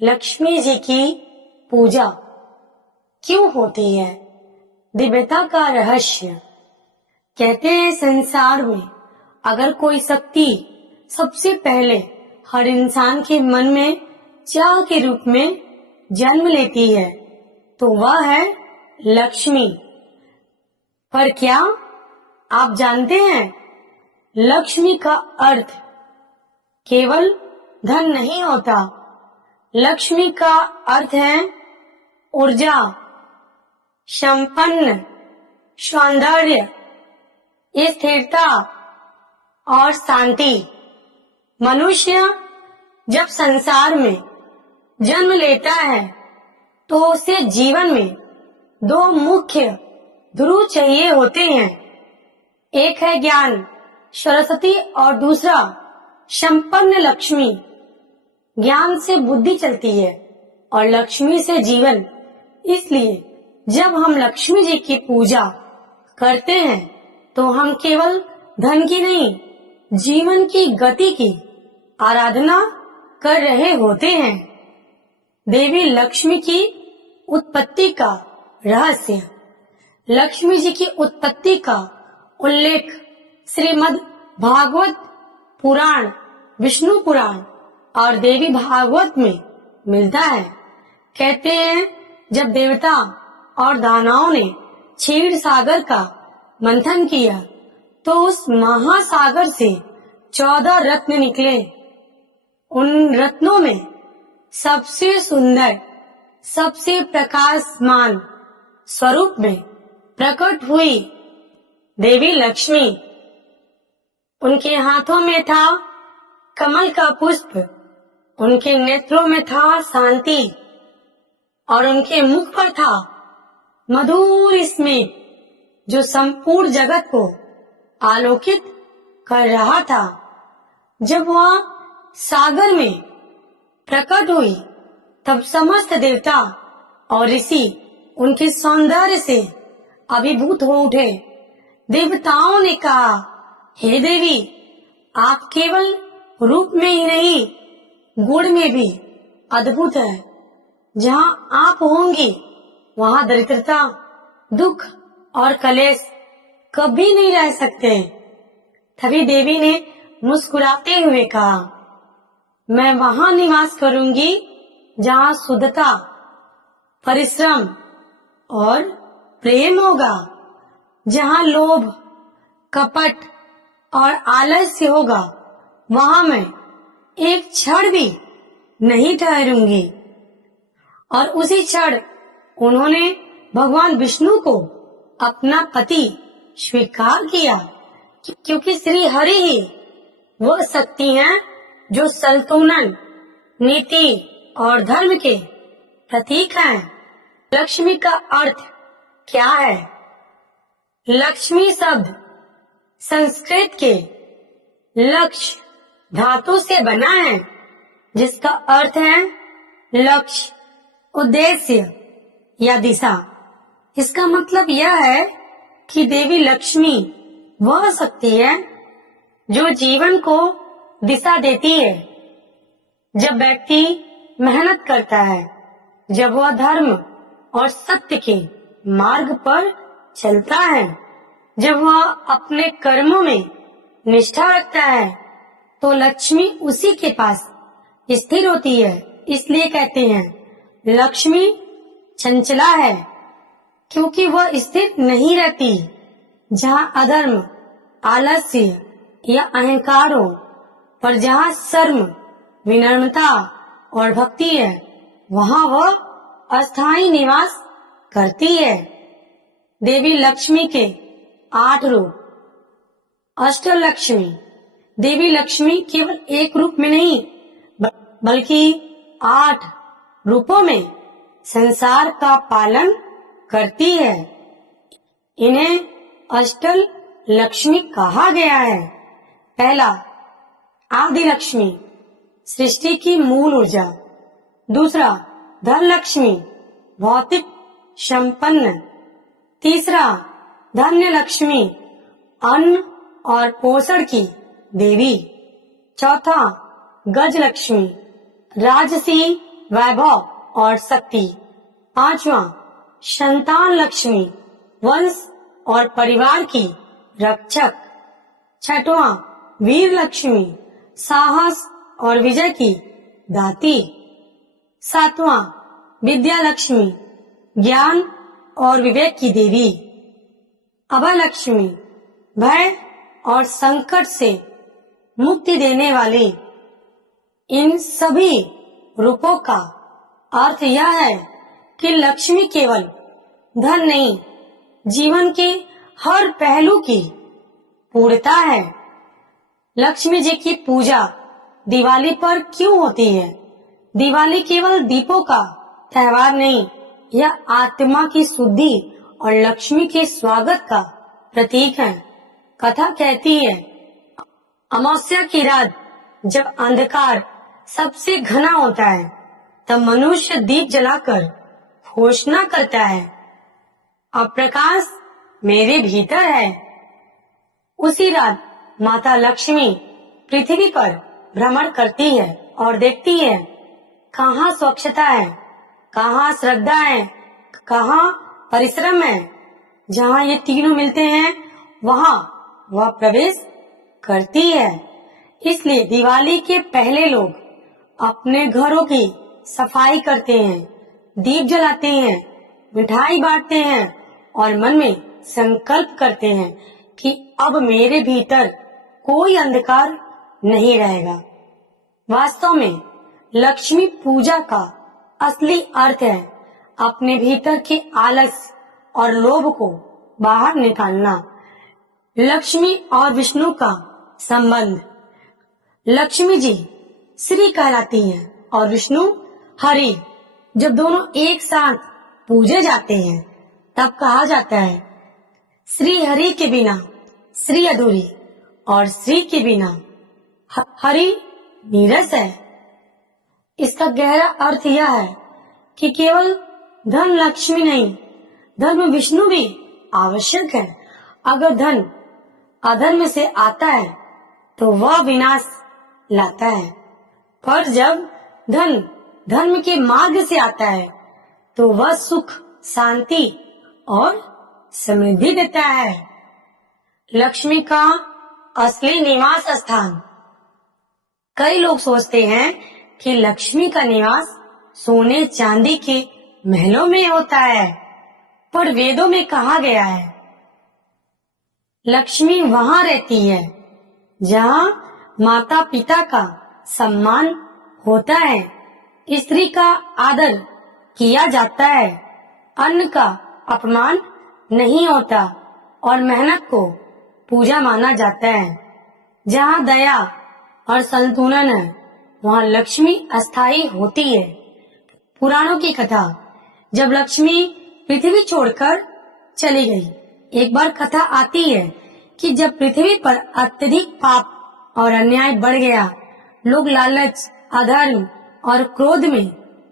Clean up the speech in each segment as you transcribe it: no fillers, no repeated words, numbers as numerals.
लक्ष्मी जी की पूजा क्यों होती है? दिव्यता का रहस्य। कहते हैं संसार में अगर कोई शक्ति सबसे पहले हर इंसान के मन में चाह के रूप में जन्म लेती है तो वह है लक्ष्मी। पर क्या आप जानते हैं लक्ष्मी का अर्थ केवल धन नहीं होता। लक्ष्मी का अर्थ है ऊर्जा, संपन्न, सौंदर्य, स्थिरता और शांति। मनुष्य जब संसार में जन्म लेता है तो उसे जीवन में दो मुख्य ध्रुव चाहिए होते हैं। एक है ज्ञान सरस्वती और दूसरा संपन्न लक्ष्मी। ज्ञान से बुद्धि चलती है और लक्ष्मी से जीवन। इसलिए जब हम लक्ष्मी जी की पूजा करते हैं तो हम केवल धन की नहीं, जीवन की गति की आराधना कर रहे होते हैं। देवी लक्ष्मी की उत्पत्ति का रहस्य। लक्ष्मी जी की उत्पत्ति का उल्लेख श्रीमद् भागवत पुराण, विष्णु पुराण और देवी भागवत में मिलता है। कहते हैं जब देवता और दानवों ने क्षीर सागर का मंथन किया तो उस महासागर से 14 रत्न निकले। उन रत्नों में सबसे सुंदर, सबसे प्रकाशमान स्वरूप में प्रकट हुई देवी लक्ष्मी। उनके हाथों में था कमल का पुष्प, उनके नेत्रों में था शांति और उनके मुख पर था मधुर स्मित जो संपूर्ण जगत को आलोकित कर रहा था। जब वह सागर में प्रकट हुई तब समस्त देवता और ऋषि उनके सौंदर्य से अभिभूत हो उठे। देवताओं ने कहा, हे देवी, आप केवल रूप में ही नहीं गुण में भी अद्भुत है। जहाँ आप होंगी वहाँ दरिद्रता, दुख और कलेश कभी नहीं रह सकते। तभी देवी ने मुस्कुराते हुए कहा, मैं वहाँ निवास करूंगी जहाँ शुद्धता, परिश्रम और प्रेम होगा। जहाँ लोभ, कपट और आलस्य होगा वहाँ मैं एक क्षण भी नहीं ठहरूंगी। और उसी क्षण उन्होंने भगवान विष्णु को अपना पति स्वीकार किया, क्योंकि श्री हरि ही वह शक्ति हैं जो संतुलन, नीति और धर्म के प्रतीक हैं। लक्ष्मी का अर्थ क्या है? लक्ष्मी शब्द संस्कृत के लक्ष्य धातु से बना है जिसका अर्थ है लक्ष्य, उद्देश्य या दिशा। इसका मतलब यह है कि देवी लक्ष्मी वह शक्ति है जो जीवन को दिशा देती है। जब व्यक्ति मेहनत करता है, जब वह धर्म और सत्य के मार्ग पर चलता है, जब वह अपने कर्मों में निष्ठा रखता है तो लक्ष्मी उसी के पास स्थिर होती है। इसलिए कहते हैं लक्ष्मी चंचला है, क्योंकि वह स्थिर नहीं रहती। जहाँ अधर्म, आलस्य या अहंकार हो, पर जहाँ शर्म, विनम्रता और भक्ति है वहाँ वह अस्थायी निवास करती है। देवी लक्ष्मी के 8 रूप। अष्टलक्ष्मी। देवी लक्ष्मी केवल एक रूप में नहीं बल्कि 8 रूपों में संसार का पालन करती है। इन्हें अष्टल लक्ष्मी कहा गया है। पहला, आदि लक्ष्मी, सृष्टि की मूल ऊर्जा। दूसरा, धन लक्ष्मी, भौतिक संपन्न। तीसरा, धन्य लक्ष्मी, अन्न और पोषण की देवी। चौथा, गज लक्ष्मी, राजसी वैभव और शक्ति। पांचवा, संतान लक्ष्मी, वंश और परिवार की रक्षक। छठवां, वीर लक्ष्मी, साहस और विजय की दाती। सातवां, विद्या लक्ष्मी, ज्ञान और विवेक की देवी। अभय लक्ष्मी, भय और संकट से मुक्ति देने वाली। इन सभी रूपों का अर्थ यह है कि लक्ष्मी केवल धन नहीं, जीवन के हर पहलू की पूर्णता है। लक्ष्मी जी की पूजा दिवाली पर क्यों होती है? दिवाली केवल दीपों का त्योहार नहीं, यह आत्मा की शुद्धि और लक्ष्मी के स्वागत का प्रतीक है। कथा कहती है, अमावस्या की रात जब अंधकार सबसे घना होता है, तब मनुष्य दीप जलाकर घोषणा करता है, अब प्रकाश मेरे भीतर है। उसी रात माता लक्ष्मी पृथ्वी पर भ्रमण करती है और देखती है कहाँ स्वच्छता है, कहाँ श्रद्धा है, कहाँ परिश्रम है। जहाँ ये तीनों मिलते हैं वहाँ वह प्रवेश करती है। इसलिए दिवाली के पहले लोग अपने घरों की सफाई करते हैं, दीप जलाते हैं, मिठाई बांटते हैं और मन में संकल्प करते हैं कि अब मेरे भीतर कोई अंधकार नहीं रहेगा। वास्तव में लक्ष्मी पूजा का असली अर्थ है अपने भीतर के आलस और लोभ को बाहर निकालना। लक्ष्मी और विष्णु का संबंध। लक्ष्मी जी श्री कहलाती हैं और विष्णु हरि। जब दोनों एक साथ पूजे जाते हैं तब कहा जाता है, श्री हरि के बिना श्री अधूरी और श्री के बिना हरि नीरस है। इसका गहरा अर्थ यह है कि केवल धन लक्ष्मी नहीं, धर्म विष्णु भी आवश्यक है। अगर धन अधर्म से आता है तो वह विनाश लाता है, पर जब धन धर्म के मार्ग से आता है तो वह सुख, शांति और समृद्धि देता है। लक्ष्मी का असली निवास स्थान। कई लोग सोचते हैं कि लक्ष्मी का निवास सोने चांदी के महलों में होता है, पर वेदों में कहा गया है लक्ष्मी वहाँ रहती है जहाँ माता पिता का सम्मान होता है, स्त्री का आदर किया जाता है, अन्न का अपमान नहीं होता और मेहनत को पूजा माना जाता है। जहाँ दया और संतुलन है वहाँ लक्ष्मी अस्थायी होती है। पुराणों की कथा। जब लक्ष्मी पृथ्वी छोड़कर चली गई, एक बार कथा आती है कि जब पृथ्वी पर अत्यधिक पाप और अन्याय बढ़ गया, लोग लालच, अधर्म और क्रोध में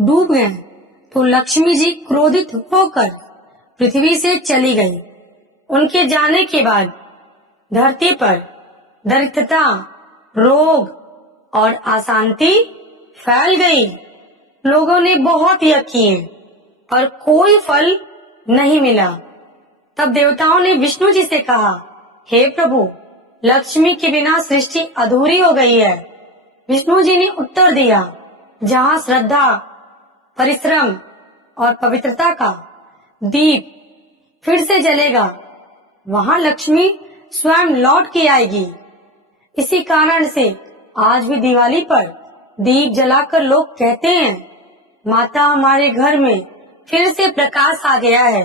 डूब गए, तो लक्ष्मी जी क्रोधित होकर पृथ्वी से चली गई। उनके जाने के बाद धरती पर दरिद्रता, रोग और अशांति फैल गई। लोगों ने बहुत यज्ञ किए और कोई फल नहीं मिला। तब देवताओं ने विष्णु जी से कहा, हे प्रभु, लक्ष्मी के बिना सृष्टि अधूरी हो गई है। विष्णु जी ने उत्तर दिया, जहाँ श्रद्धा, परिश्रम और पवित्रता का दीप फिर से जलेगा, वहाँ लक्ष्मी स्वयं लौट के आएगी। इसी कारण से आज भी दिवाली पर दीप जलाकर लोग कहते हैं, माता हमारे घर में फिर से प्रकाश आ गया है।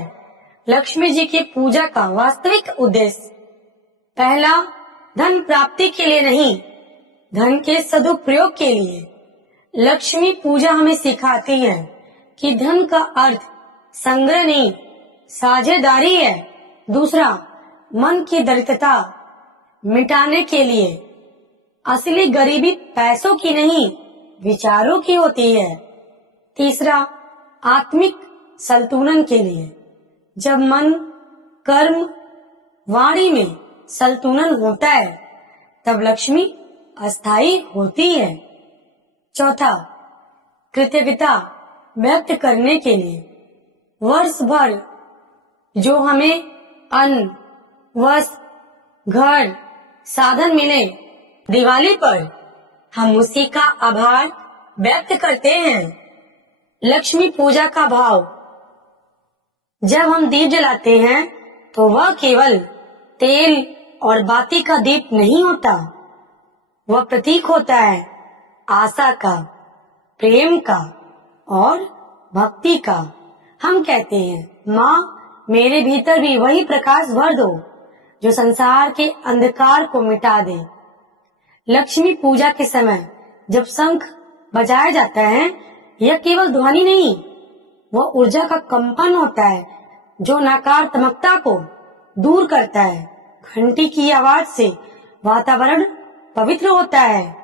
लक्ष्मी जी की पूजा का वास्तविक उद्देश्य। पहला, धन प्राप्ति के लिए नहीं, धन के सदुपयोग के लिए। लक्ष्मी पूजा हमें सिखाती है कि धन का अर्थ संग्रह नहीं, साझेदारी है। दूसरा, मन की दरिद्रता मिटाने के लिए। असली गरीबी पैसों की नहीं, विचारों की होती है। तीसरा, आत्मिक संतुलन के लिए। जब मन, कर्म, वाणी में संतुलन होता है तब लक्ष्मी अस्थायी होती है। चौथा, कृतज्ञता व्यक्त करने के लिए वर्ष भर जो हमें अन्न, वस्त्र, घर, साधन मिले, दिवाली पर हम उसी का आभार व्यक्त करते हैं। लक्ष्मी पूजा का भाव। जब हम दीप जलाते हैं तो वह केवल तेल और बाती का दीप नहीं होता, वह प्रतीक होता है आशा का, प्रेम का और भक्ति का। हम कहते हैं, माँ मेरे भीतर भी वही प्रकाश भर दो जो संसार के अंधकार को मिटा दे। लक्ष्मी पूजा के समय जब शंख बजाया जाता है, यह केवल ध्वनि नहीं, वह ऊर्जा का कंपन होता है जो नकारात्मकता को दूर करता है। घंटी की आवाज से वातावरण पवित्र होता है।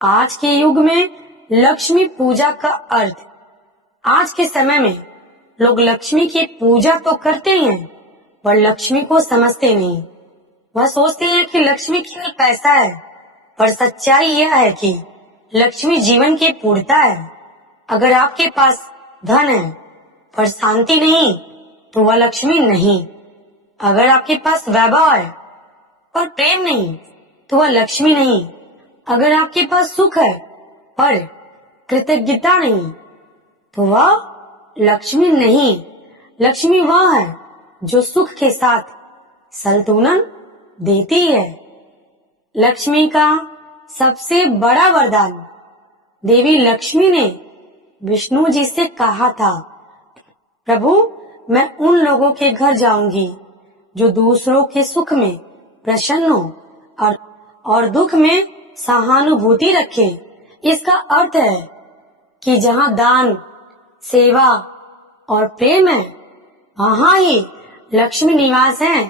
आज के युग में लक्ष्मी पूजा का अर्थ। आज के समय में लोग लक्ष्मी की पूजा तो करते हैं पर लक्ष्मी को समझते नहीं। वह सोचते हैं कि लक्ष्मी केवल पैसा है, पर सच्चाई यह है कि लक्ष्मी जीवन की पूर्णता है। अगर आपके पास धन है पर शांति नहीं तो वह लक्ष्मी नहीं। अगर आपके पास वैभव है पर प्रेम नहीं तो वह लक्ष्मी नहीं। अगर आपके पास सुख है पर कृतज्ञता नहीं तो वह लक्ष्मी नहीं। लक्ष्मी वह है जो सुख के साथ संतुलन देती है। लक्ष्मी का सबसे बड़ा वरदान। देवी लक्ष्मी ने विष्णु जी से कहा था, प्रभु मैं उन लोगों के घर जाऊंगी जो दूसरों के सुख में प्रसन्न हो और दुख में सहानुभूति रखे। इसका अर्थ है कि जहाँ दान, सेवा और प्रेम है, वहाँ ही लक्ष्मी निवास है।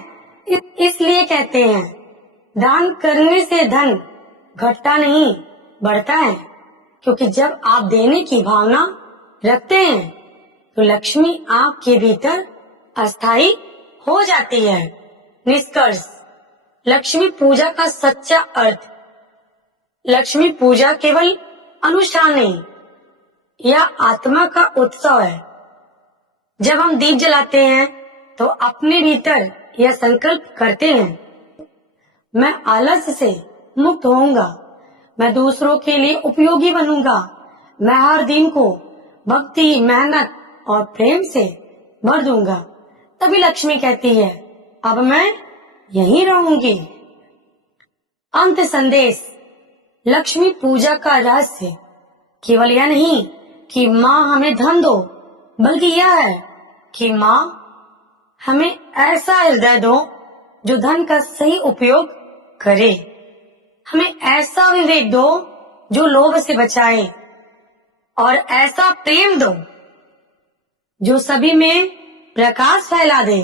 इसलिए कहते हैं, दान करने से धन घटता नहीं बढ़ता है, क्योंकि जब आप देने की भावना रखते हैं तो लक्ष्मी आपके भीतर अस्थायी हो जाती है। निष्कर्ष, लक्ष्मी पूजा का सच्चा अर्थ। लक्ष्मी पूजा केवल अनुष्ठान नहीं, यह आत्मा का उत्सव है। जब हम दीप जलाते हैं तो अपने भीतर यह संकल्प करते हैं, मैं आलस से मुक्त होऊंगा, मैं दूसरों के लिए उपयोगी बनूंगा, मैं हर दिन को भक्ति, मेहनत और प्रेम से भर दूंगा। तभी लक्ष्मी कहती है, अब मैं यहीं रहूंगी। अंत संदेश। लक्ष्मी पूजा का रहस्य केवल यह नहीं कि माँ हमें धन दो, बल्कि यह है कि माँ हमें ऐसा हृदय दो जो धन का सही उपयोग करे। हमें ऐसा विवेक दो जो लोभ से बचाए, और ऐसा प्रेम दो जो सभी में प्रकाश फैला दे।